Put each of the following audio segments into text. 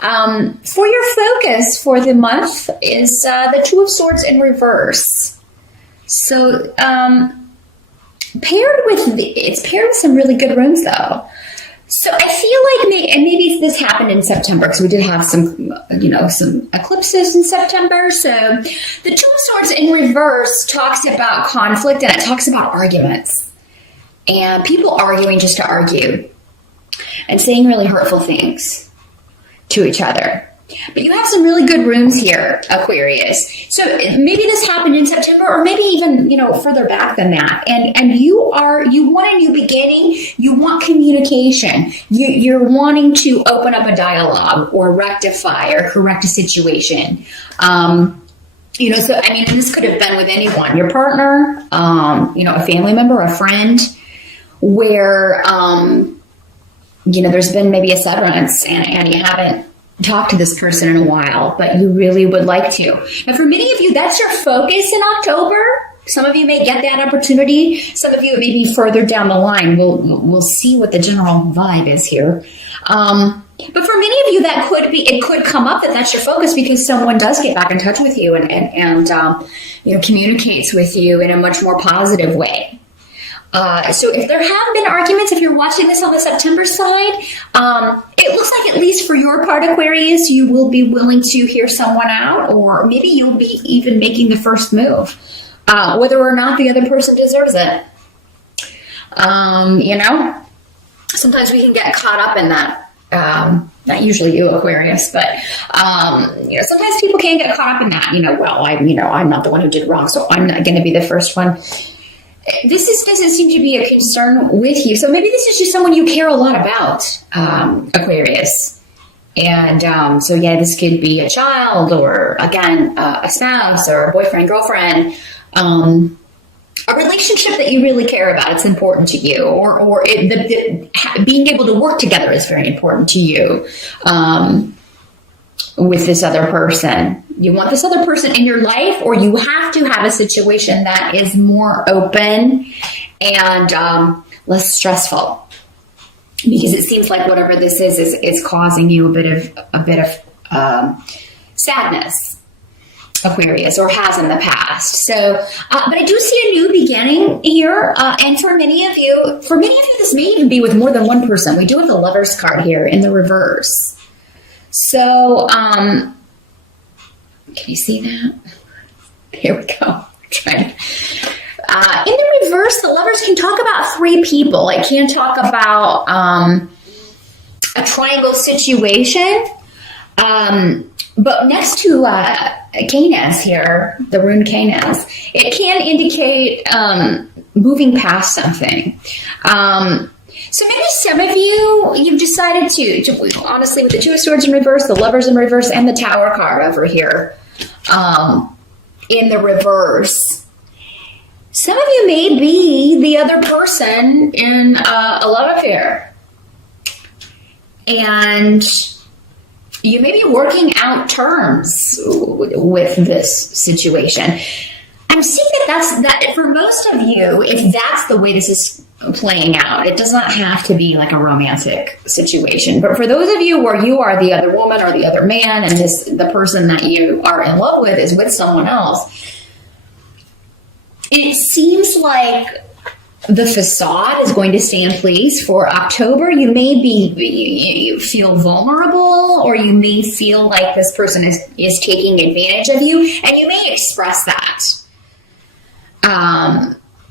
For your focus for the month is the Two of Swords in reverse. So it's paired with some really good runes though. So I feel like maybe this happened in September because we did have some eclipses in September. So the Two of Swords in reverse talks about conflict, and it talks about arguments and people arguing just to argue and saying really hurtful things to each other. But you have some really good runes here, Aquarius. So maybe this happened in September, or maybe even, further back than that. And you want a new beginning. You want communication. You're wanting to open up a dialogue or rectify or correct a situation. This could have been with anyone, your partner, a family member, a friend, where, there's been maybe a severance and you haven't talk to this person in a while, but you really would like to. And for many of you, that's your focus in October. Some of you may get that opportunity. Some of you, it may be further down the line. We'll see what the general vibe is here. But for many of you, it could come up that's your focus because someone does get back in touch with you and communicates with you in a much more positive way. So if there have been arguments, if you're watching this on the September side, it looks like at least for your part, Aquarius, you will be willing to hear someone out, or maybe you'll be even making the first move, whether or not the other person deserves it. Sometimes we can get caught up in that. Not usually you, Aquarius, but sometimes people can get caught up in that. I'm not the one who did wrong, so I'm not going to be the first one. This doesn't seem to be a concern with you. So maybe this is just someone you care a lot about, Aquarius. And this could be a child, or again, a spouse, or a boyfriend, girlfriend, a relationship that you really care about. It's important to you, or being able to work together is very important to you. With this other person. You want this other person in your life, or you have to have a situation that is more open and less stressful, because it seems like whatever this is causing you a bit of sadness, Aquarius, or has in the past. So, but I do see a new beginning here, and for many of you, this may even be with more than one person. We do have the Lovers card here in the reverse. So, can you see that? Here we go. In the reverse, the Lovers can talk about three people. It can talk about a triangle situation. But next to Canes here, the rune Canes, it can indicate moving past something. So maybe some of you've decided to honestly, with the Two of Swords in reverse, the Lovers in reverse, and the Tower card over here in the reverse. Some of you may be the other person in a love affair. And you may be working out terms with this situation. I'm seeing that for most of you, if that's the way this is playing out, it does not have to be like a romantic situation. But for those of you where you are the other woman or the other man, and the person that you are in love with is with someone else, it seems like the facade is going to stay in place for October. You may you feel vulnerable, or you may feel like this person is taking advantage of you, and you may express that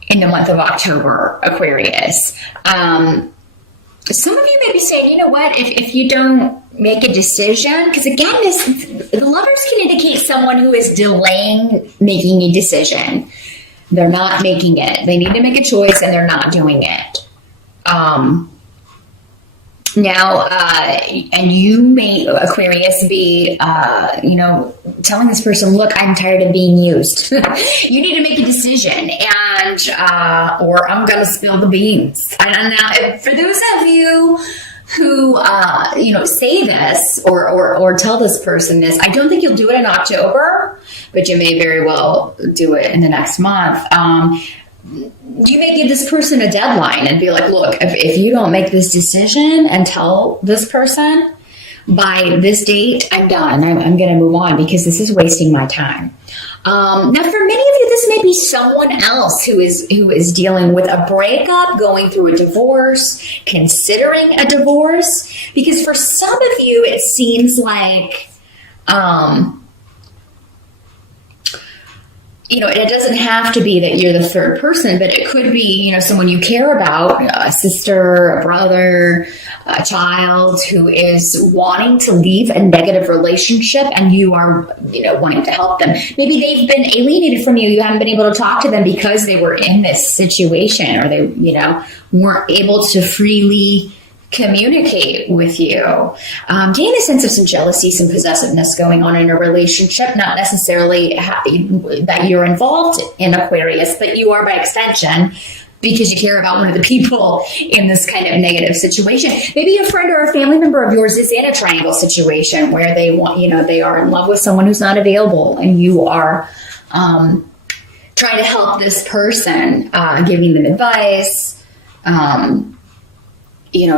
in the month of October, Aquarius. Some of you may be saying, you know what, if you don't make a decision, because again, the Lovers can indicate someone who is delaying making a decision. They're not making it. They need to make a choice, and they're not doing it. And you may, Aquarius, be, telling this person, look, I'm tired of being used. You need to make a decision, or I'm going to spill the beans. And now, for those of you who, say this or tell this person this, I don't think you'll do it in October, but you may very well do it in the next month. You may give this person a deadline and be like, look, if you don't make this decision and tell this person, by this date, I'm done. I'm going to move on because this is wasting my time. Now, for many of you, this may be someone else who is dealing with a breakup, going through a divorce, considering a divorce. Because for some of you, it seems like, it doesn't have to be that you're the third person, but it could be, someone you care about, a sister, a brother, a child who is wanting to leave a negative relationship, and you are, wanting to help them. Maybe they've been alienated from you. You haven't been able to talk to them because they were in this situation, or they, weren't able to freely communicate with you. Getting a sense of some jealousy, some possessiveness going on in a relationship, not necessarily that you're involved in Aquarius, but you are by extension, because you care about one of the people in this kind of negative situation. Maybe a friend or a family member of yours is in a triangle situation where they want, they are in love with someone who's not available, and you are trying to help this person, giving them advice,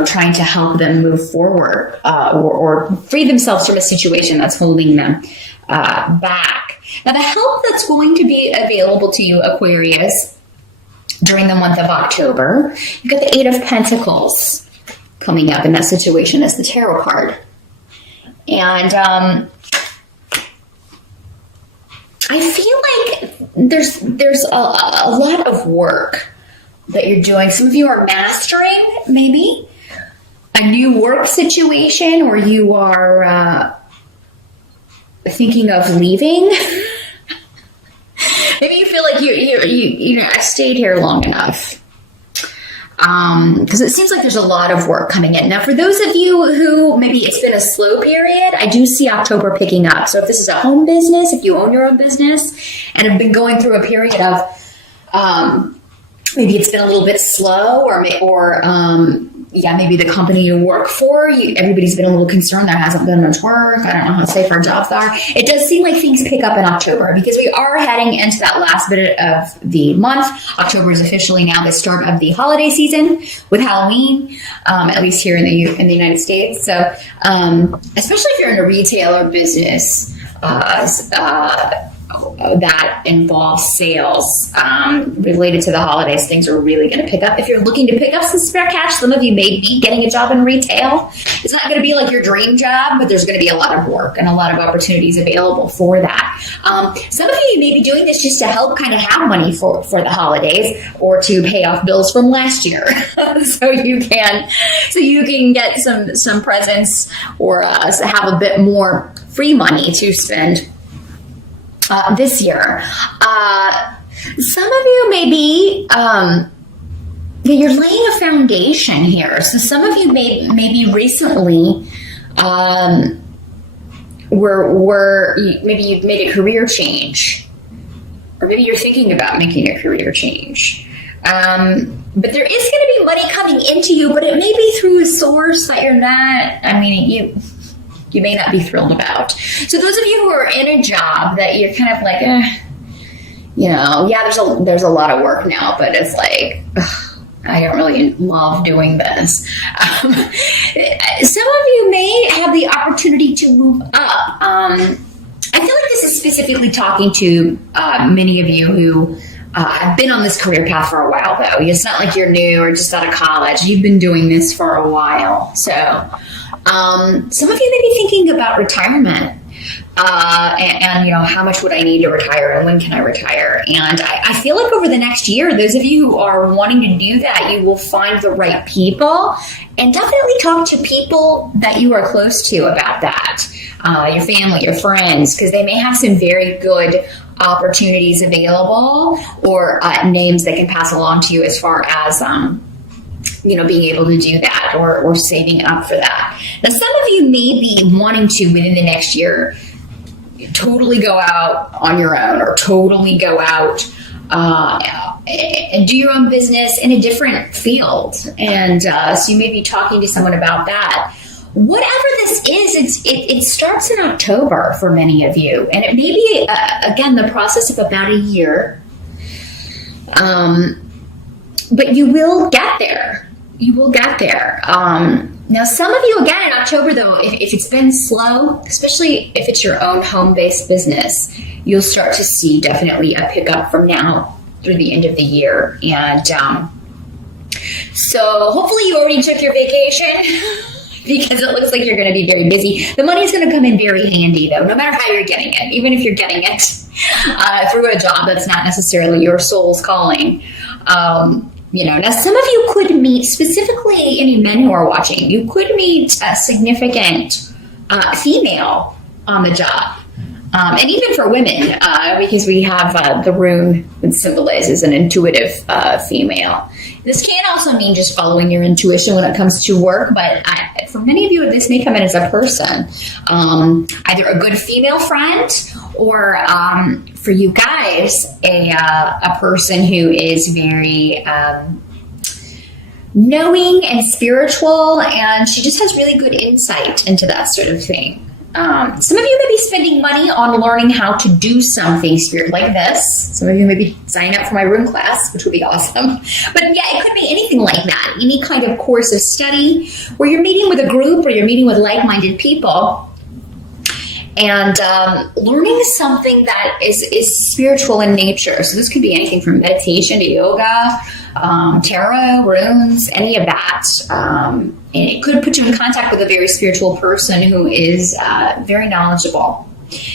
trying to help them move forward, or free themselves from a situation that's holding them back. Now, the help that's going to be available to you, Aquarius, during the month of October, you've got the Eight of Pentacles coming up in that situation as the tarot card. And I feel like there's a lot of work that you're doing. Some of you are mastering maybe a new work situation, or you are thinking of leaving. Maybe you feel like I stayed here long enough. Because it seems like there's a lot of work coming in. Now, for those of you who maybe it's been a slow period, I do see October picking up. So if this is a home business, if you own your own business and have been going through a period of maybe it's been a little bit slow, or maybe the company you work for, everybody's been a little concerned there hasn't been much work. I don't know how safe our jobs are. It does seem like things pick up in October, because we are heading into that last bit of the month. October is officially now the start of the holiday season with Halloween, at least here in the United States. So, especially if you're in a retailer business, that involves sales related to the holidays, things are really going to pick up. If you're looking to pick up some spare cash, some of you may be getting a job in retail. It's not going to be like your dream job, but there's going to be a lot of work and a lot of opportunities available for that. Some of you may be doing this just to help kind of have money for the holidays, or to pay off bills from last year, so you can get some presents, or have a bit more free money to spend this year. Some of you may be, you're laying a foundation here. So some of you maybe recently maybe you've made a career change, or maybe you're thinking about making a career change. But there is going to be money coming into you, but it may be through a source that you're not, you may not be thrilled about. So those of you who are in a job that you're kind of like, there's a lot of work now, but it's like, I don't really love doing this. Some of you may have the opportunity to move up. I feel like this is specifically talking to many of you who have been on this career path for a while, though. It's not like you're new or just out of college. You've been doing this for a while. So some of you may be thinking about retirement. And how much would I need to retire, and when can I retire? And I feel like over the next year, those of you who are wanting to do that, you will find the right people, and definitely talk to people that you are close to about that. Your family, your friends, because they may have some very good opportunities available, or names they can pass along to you as far as being able to do that, or saving up for that. Now, some of you may be wanting to, within the next year, totally go out on your own, or totally go out and do your own business in a different field. And so you may be talking to someone about that. Whatever this is, it starts in October for many of you. And it may be, again, the process of about a year. But you will get there. You will get there. Now, some of you, again, in October, though, if it's been slow, especially if it's your own home-based business, you'll start to see definitely a pickup from now through the end of the year. And so hopefully you already took your vacation because it looks like you're going to be very busy. The money's going to come in very handy, though, no matter how you're getting it, even if you're getting it through a job that's not necessarily your soul's calling. Now some of you could meet, specifically any men who are watching, you could meet a significant female on the job. And even for women, because we have the rune that symbolizes an intuitive female. This can also mean just following your intuition when it comes to work, but for many of you, this may come in as a person, either a good female friend or for you guys, a person who is very knowing and spiritual, and she just has really good insight into that sort of thing. Some of you may be spending money on learning how to do something spirit like this. Some of you may be signing up for my room class, which would be awesome. But yeah, it could be anything like that. Any kind of course of study where you're meeting with a group or you're meeting with like-minded people and learning something that is spiritual in nature. So this could be anything from meditation to yoga, tarot, runes, any of that. And it could put you in contact with a very spiritual person who is very knowledgeable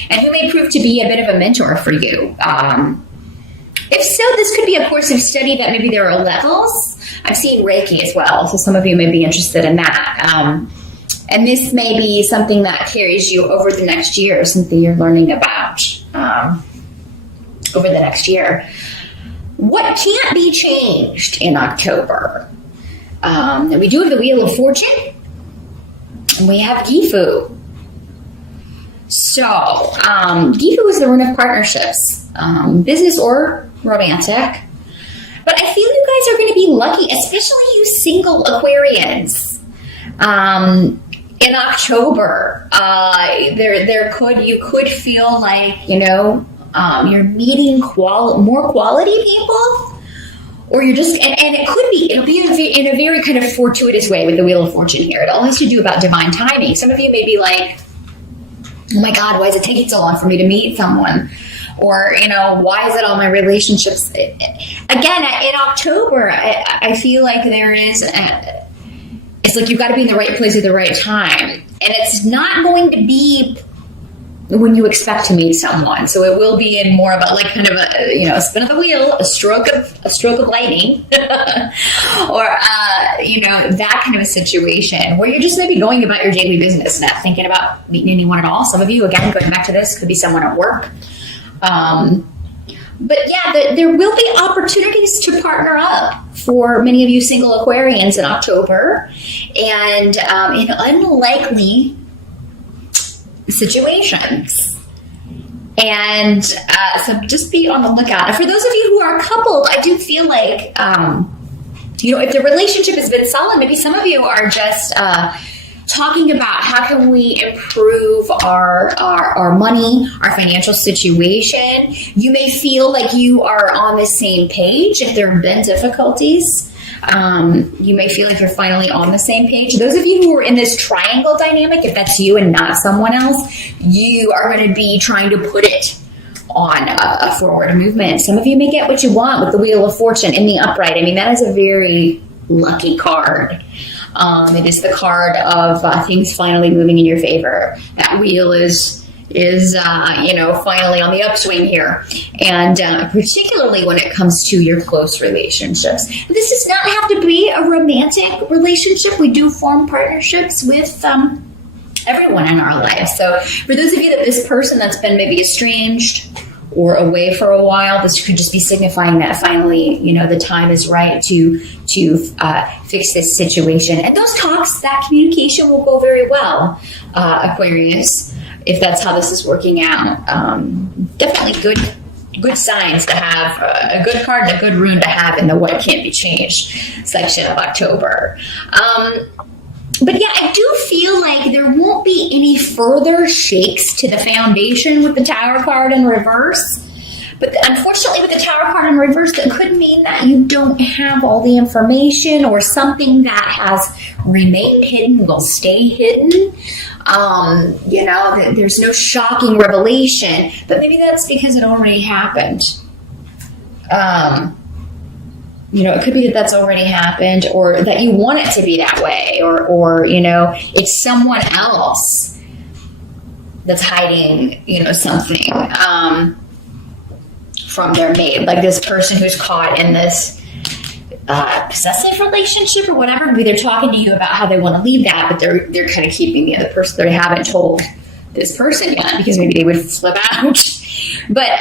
and who may prove to be a bit of a mentor for you. If so, this could be a course of study that maybe there are levels. I've seen Reiki as well, so some of you may be interested in that. And this may be something that carries you over the next year, something you're learning about over the next year. What can't be changed in October? We do have the Wheel of Fortune, and we have Gifu. So, Gifu is the rune of partnerships, business or romantic. But I feel you guys are going to be lucky, especially you single Aquarians. In October, you could feel like, you're meeting more quality people. Or you're just, and it'll be in a very kind of fortuitous way with the Wheel of Fortune here. It all has to do about divine timing. Some of you may be like, oh my God, why is it taking so long for me to meet someone? Or, why is it all my relationships? Again, in October, I feel like there is, it's like you've got to be in the right place at the right time. And it's not going to be when you expect to meet someone. So it will be in more of a kind of a spin of the wheel, a stroke of lightning, or that kind of a situation where you're just maybe going about your daily business, not thinking about meeting anyone at all. Some of you, again, going back to this, could be someone at work. But yeah, there will be opportunities to partner up for many of you single Aquarians in October, and in unlikely situations. And so just be on the lookout. And for those of you who are coupled, I do feel like, if the relationship has been solid, maybe some of you are just talking about how can we improve our money, our financial situation. You may feel like you are on the same page if there have been difficulties. You may feel like you're finally on the same page. Those of you who are in this triangle dynamic, if that's you and not someone else, you are going to be trying to put it on a forward movement. Some of you may get what you want with the Wheel of Fortune in the upright. I mean, that is a very lucky card. It is the card of things finally moving in your favor. That wheel is finally on the upswing here. And particularly when it comes to your close relationships. This does not have to be a romantic relationship. We do form partnerships with everyone in our lives. So for those of you that this person that's been maybe estranged or away for a while, this could just be signifying that finally, the time is right to fix this situation. And those talks, that communication will go very well, Aquarius, if that's how this is working out. Definitely good signs to have, a good card and a good rune to have in the what can't be changed section of October. But yeah, I do feel like there won't be any further shakes to the foundation with the Tower card in reverse. But But unfortunately, with the Tower card in reverse, that could mean that you don't have all the information, or something that has remained hidden will stay hidden. You know, there's no shocking revelation, but maybe that's because it already happened. You know, it could be that that's already happened, or that you want it to be that way, or you know, it's someone else that's hiding, you know, something from their mate. Like this person who's caught in this possessive relationship or whatever. Maybe they're talking to you about how they want to leave that, but they're kind of keeping the other person. They haven't told this person yet, because maybe they would flip out. But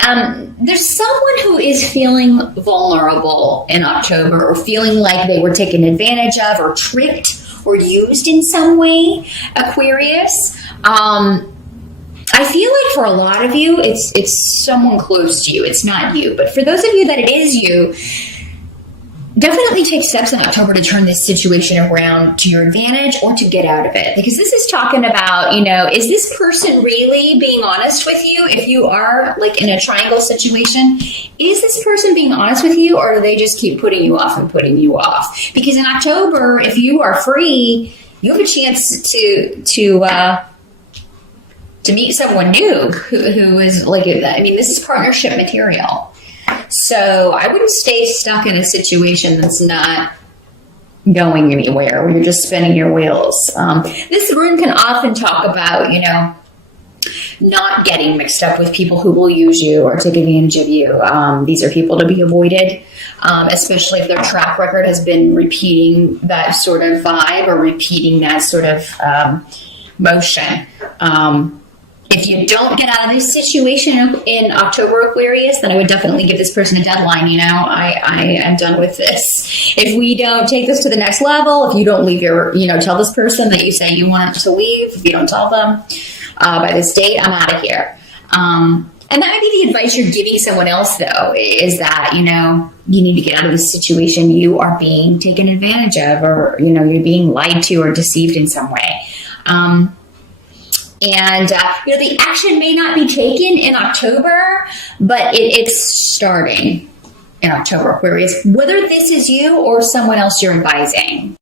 there's someone who is feeling vulnerable in October, or feeling like they were taken advantage of, or tricked, or used in some way, Aquarius. I feel like for a lot of you, it's someone close to you. It's not you. But for those of you that it is you, definitely take steps in October to turn this situation around to your advantage, or to get out of it. Because this is talking about, you know, is this person really being honest with you? If you are like in a triangle situation, is this person being honest with you, or do they just keep putting you off and putting you off? Because in October, if you are free, you have a chance to meet someone new who is like, I mean, this is partnership material. So I wouldn't stay stuck in a situation that's not going anywhere, where you're just spinning your wheels. This rune can often talk about, you know, not getting mixed up with people who will use you or take advantage of you. These are people to be avoided, especially if their track record has been repeating that sort of vibe, or repeating that sort of motion. If you don't get out of this situation in October, Aquarius, then I would definitely give this person a deadline. You know, I am done with this. If we don't take this to the next level, if you don't leave your, you know, tell this person that you say you want to leave, if you don't tell them by this date, I'm out of here. And that might be the advice you're giving someone else, though, is that, you know, you need to get out of this situation. You are being taken advantage of, or, you know, you're being lied to or deceived in some way. And, you know, the action may not be taken in October, but it's starting in October, Aquarius, whether this is you or someone else you're advising.